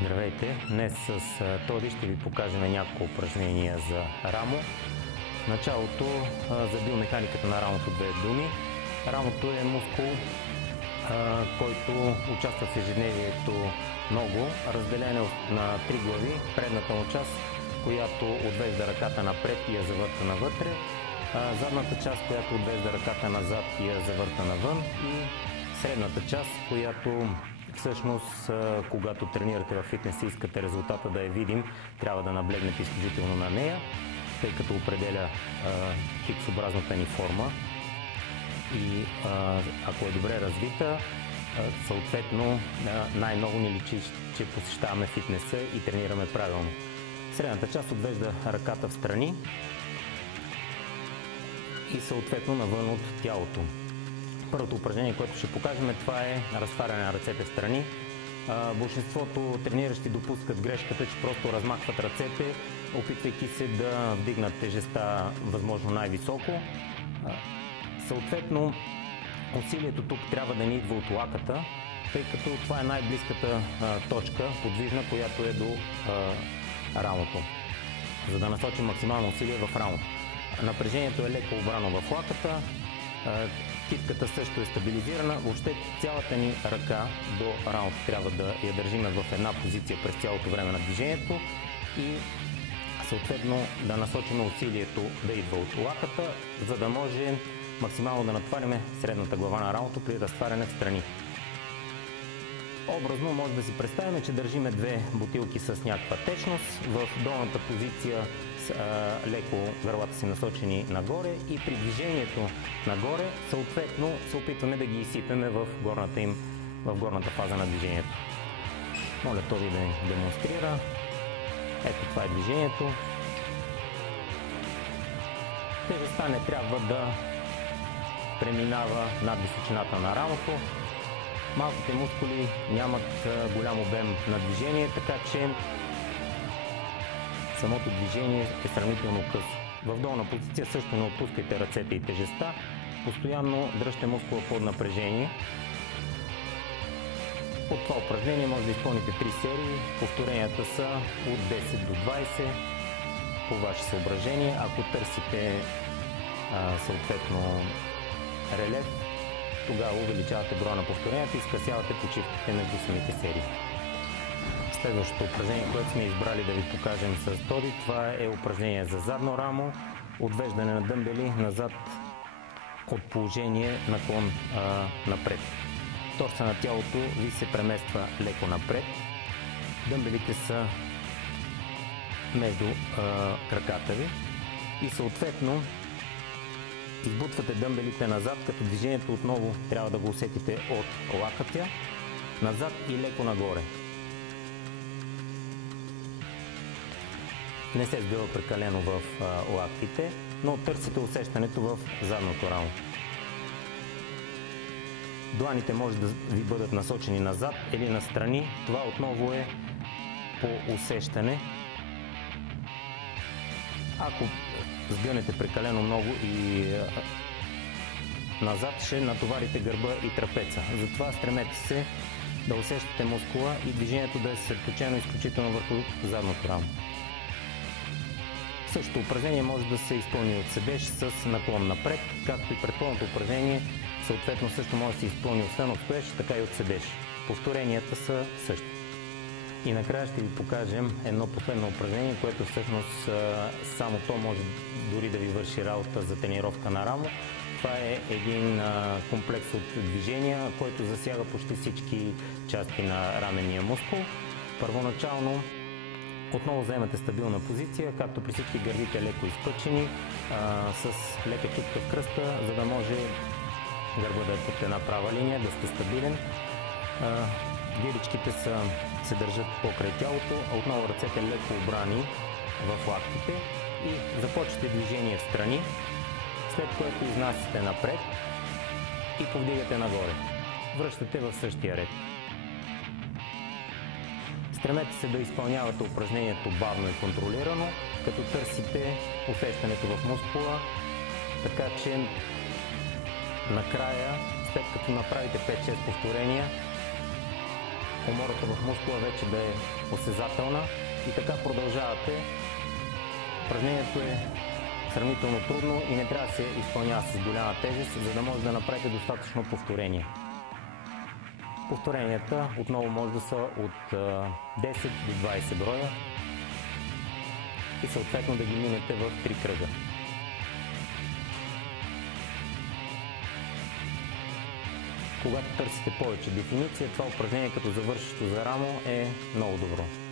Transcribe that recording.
Здравейте! Днес с Тоди ще ви покажем няколко упражнения за рамо. В началото за биомеханиката на рамото две думи. Рамото е мускул, който участва в ежедневието много. Разделен е на три глави. Предната му част, която отвежда ръката напред и я завърта навътре. Задната част, която отвежда ръката назад и я завърта навън. И средната част, която всъщност, когато тренирате във фитнес и искате резултата да е видим, трябва да наблегнете изключително на нея, тъй като определя хиксообразната ни форма и ако е добре развита, съответно най-много ни личи, че посещаваме фитнеса и тренираме правилно. Средната част отвежда ръката в страни и съответно навън от тялото. Първото упражнение, което ще покажем, това е разтваряне на ръцете в страни. Большинството трениращи допускат грешката, че просто размахват ръцете, опитвайки се да вдигнат тежестта възможно най-високо. Съответно, усилието тук трябва да ни идва от лакъта, тъй като това е най-близката точка, подвижна, която е до рамото, за да насочим максимално усилие в рамото. Напрежението е леко обрано в лакъта, китката също е стабилизирана. Въобще цялата ни ръка до рамото трябва да я държим в една позиция през цялото време на движението и съответно да насочим усилието да идва от лакъта, за да може максимално да натваряме средната глава на рамото при разтваряне в страни. Образно може да си представим, че държиме две бутилки с някаква течност. В долната позиция леко гърлата си насочени нагоре и при движението нагоре съответно се опитваме да ги изсипеме в горната фаза на движението. Моля Тоди да ни демонстрира. Ето това е движението. Тежестта не трябва да преминава над височината на рамото. Малките мускули нямат голям обем на движение, така че самото движение е сравнително късо. В долна позиция също не отпускайте ръцете и тежестта. Постоянно дръжте мускула под напрежение. От това упражнение може да изпълните 3 серии. Повторенията са от 10 до 20 по ваше съображение. Ако търсите съответно релеф, тогава увеличавате броя на повторенията и скъсявате почивките между самите серии. Следващото упражнение, което сме избрали да ви покажем с Тоди, това е упражнение за задно рамо, отвеждане на дъмбели назад от положение наклон напред. Торса на тялото ви се премества леко напред. Дъмбелите са между краката ви и съответно избутвате дъмбелите назад, като движението отново трябва да го усетите от лакътя назад и леко нагоре. Не се сбива прекалено в лактите, но търсите усещането в задното рамо. Дланите може да ви бъдат насочени назад или настрани. Това отново е по усещане. Ако сгънете прекалено много и назад, ще натоварите гърба и трапеца. Затова стремете се да усещате мускула и движението да е съсредоточено изключително върху задното рамо. Същото упражнение може да се изпълни от седеж с наклон напред, както и предходното упражнение, съответно също може да се изпълни освен от стоеж, така и от седеж. Повторенията са същи. И накрая ще ви покажем едно последно упражнение, което всъщност само то може дори да ви върши работа за тренировка на рамо. Това е един комплекс от движения, който засяга почти всички части на раменния мускул. Първоначално отново вземате стабилна позиция, както при всички гърдите леко изпъчени, с лека чупка в кръста, за да може гърба да е под една права линия, да сте стабилен. Гиричките се държат покрай тялото, а отново ръцете леко обрани в лактите и започвате движение в страни, след което изнасяте напред и повдигате нагоре. Връщате в същия ред. Стремете се да изпълнявате упражнението бавно и контролирано, като търсите усещането в мускула, така че накрая, след като направите 5-6 повторения, умората в мускула вече да е осезателна и така продължавате. Упражнението е сравнително трудно и не трябва да се изпълнява с голяма тежест, за да може да направите достатъчно повторения. Повторенията отново може да са от 10 до 20 броя и съответно да ги минете в 3 кръга. Когато търсите повече дефиниция, това упражнение като завършващо за рамо е много добро.